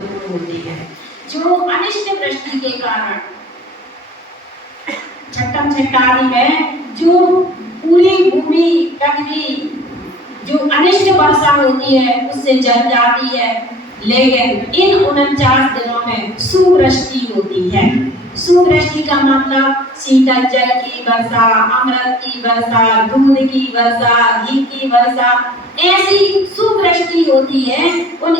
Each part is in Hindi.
होती है, जो अनिष्ट वृष्टि के कारण छठम छठारी में जो पूरी भूमि पृथ्वी जो अनिष्ट वर्षा होती है उससे जल जाती है, लेकिन इन 49 दिनों में सुवृष्टि होती है। सुवृष्टि का मतलब शीतल जल की वर्षा, अमृत की वर्षा, दूध की वर्षा, घी की वर्षा, ऐसी सुवृष्टि होती है।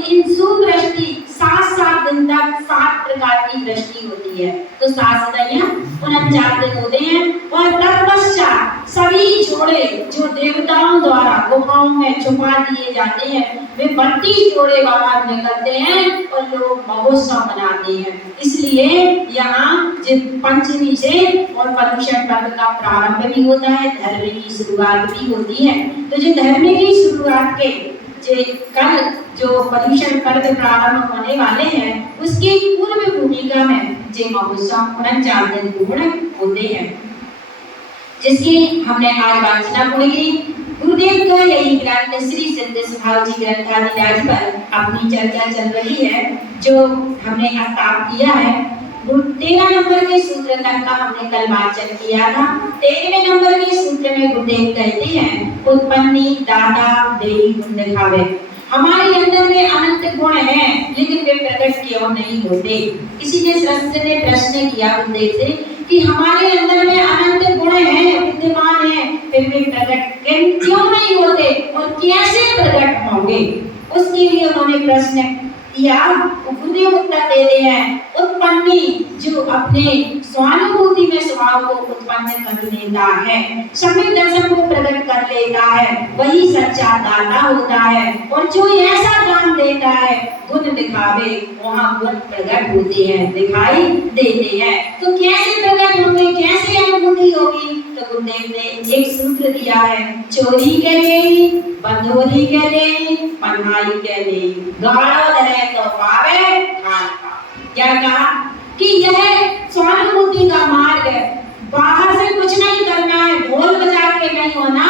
इन सुवृष्टि 7 दिन तक 7 प्रकार की वृष्टि होती है। तो 7 सदैया 49 दिन होते हैं। और तत्पश्चात सभी जोड़े जो देवताओं द्वारा गुफाओं में छुपा दिए जाते हैं, वे 32 जोड़े बाहर निकलते हैं और लोग महोत्सव मनाते हैं। इसलिए यहाँ पंचमी से और पर्युषण पर्व का प्रारंभ भी होता है, धर्म की शुरुआत भी होती है। तो जो धर्म की शुरुआत के कल जो पर्युषण पर्व प्रारंभ होने वाले हैं, उसकी पूर्व भूमिका में जे महोत्सव 49 दिन पूर्ण होते हैं, जिसकी हमने आज वाचना पूरी की। गुरुदेव का यही ग्रंथ श्री सिद्ध स्वभाव जी ग्रंथाधिराज पर अपनी चर्चा चल रही है, जो हमने स्थापित किया है। 13 नंबर के सूत्र तक का हमने कल वाचन किया था। 13वें नंबर के सूत्र में गुरुदेव कहते हैं, उत्पन्नी दाता देही गुण दिखावे। हमारे अंदर में अनंत गुण हैं, लेकिन वे प्रकट क्यों नहीं होते? किसी ने सदस्य ने प्रश्न किया गुरुदेव से कि हमारे अंदर में अनंत गुण हैं, विद्यमान हैं, फिर वे प्रकट क्यों नहीं होते और कैसे प्रकट होंगे? उसके लिए उन्होंने प्रश्न किया। गुरुदेव उत्तर दे रहे हैं, उत्पन्नी जो अपने स्वानुभूति में स्वभाव को उत्पन्न कर लेता है, सम्यक दर्शन को प्रकट कर लेता है, वही सच्चा दाता होता है। और जो ऐसा दान देता है, गुण दिखावे, वहाँ गुण प्रकट होते हैं, दिखाई देते हैं। तो कैसे प्रकट होंगे, कैसे अनुभूति होगी? तो गुरुदेव ने एक सूत्र दिया है, चोरी के लिए, बंधोरी के लिए, पन्हाई के लिए, गाढ़ो धरे तो पावे खान पावे। क्या कहा कि यह स्वानुभूति का मार्ग है, बाहर से कुछ नहीं करना है, ढोल बजा के नहीं होना,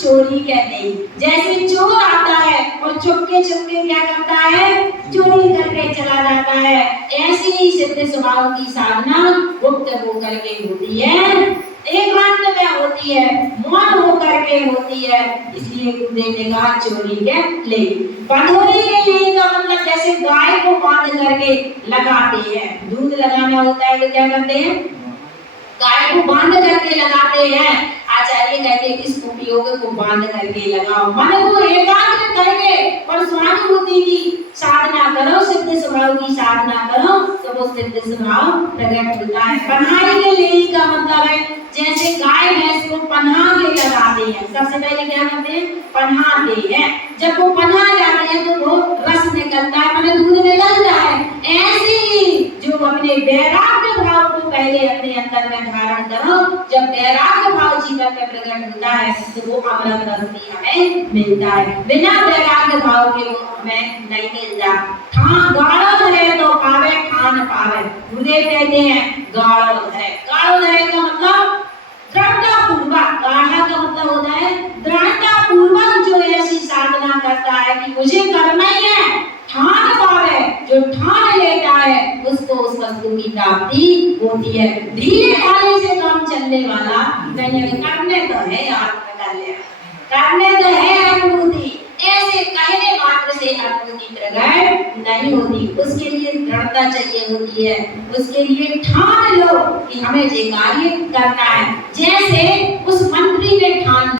चोरी कहते हैं। जैसे चोर आता है और चुपके चुपके क्या करता है, चोरी करके चला जाता है, ऐसी ही सिद्ध स्वभाव की साधना गुप्त होकर के होती है, एकांत में होती है, मौन होकर के होती है। इसलिए गुरुदेव ने कहा चोरी के ले। बंधोरी के लिए का मतलब जैसे गाय को बांध करके लगाते हैं, दूध लगाना होता है तो क्या करते हैं, गाय को बांध करके लगाते हैं। आचार्य कहते हैं इस उपयोग को बांध करके लगाओ, मन को एकाग्र करके और स्वानुभूति की साधना करो, सिद्ध स्वभाव की साधना करो, तो वो सिद्ध स्वभाव प्रकट होता है। पन्हाई के लिए का मतलब है जैसे गाय भैंस को पन्हा के लगाते हैं, सबसे पहले क्या करते हैं, पन्हाते हैं। जब वो पन्हा जाते हैं तो वो रस निकलता है, मतलब दूध निकलता है। ऐसे ही जो अपने वैराग्य भाव को पहले अपने अंदर में धारण करो, जब वैराग्य भाव जीवन में प्रकट होता है तो वो अमृत रस भी हमें मिलता है। बिना वैराग्य भाव के वो हमें नहीं मिलता। गाढ़ो धरे तो पावे, ठान पावे। गुरुदेव कहते हैं गाढ़ो धरे। गाढ़ो धरे का मतलब दृढ़ता पूर्वक, गाढ़ा का मतलब होता है दृढ़ता पूर्वक जो ऐसी साधना करता है कि मुझे करना ही है, ठान पावे, जो ठान लेता है उसको उस वस्तु की प्राप्ति होती है। धीरे धारे से काम चलने वाला नहीं, करने तो है यार, कर ले, करने तो है अनुभूति, ऐसे कहने मात्र से अनुभूति प्रकट नहीं होती। उसके लिए दृढ़ता चाहिए होती है, उसके लिए ठान लो कि हमें ये कार्य करना है। जैसे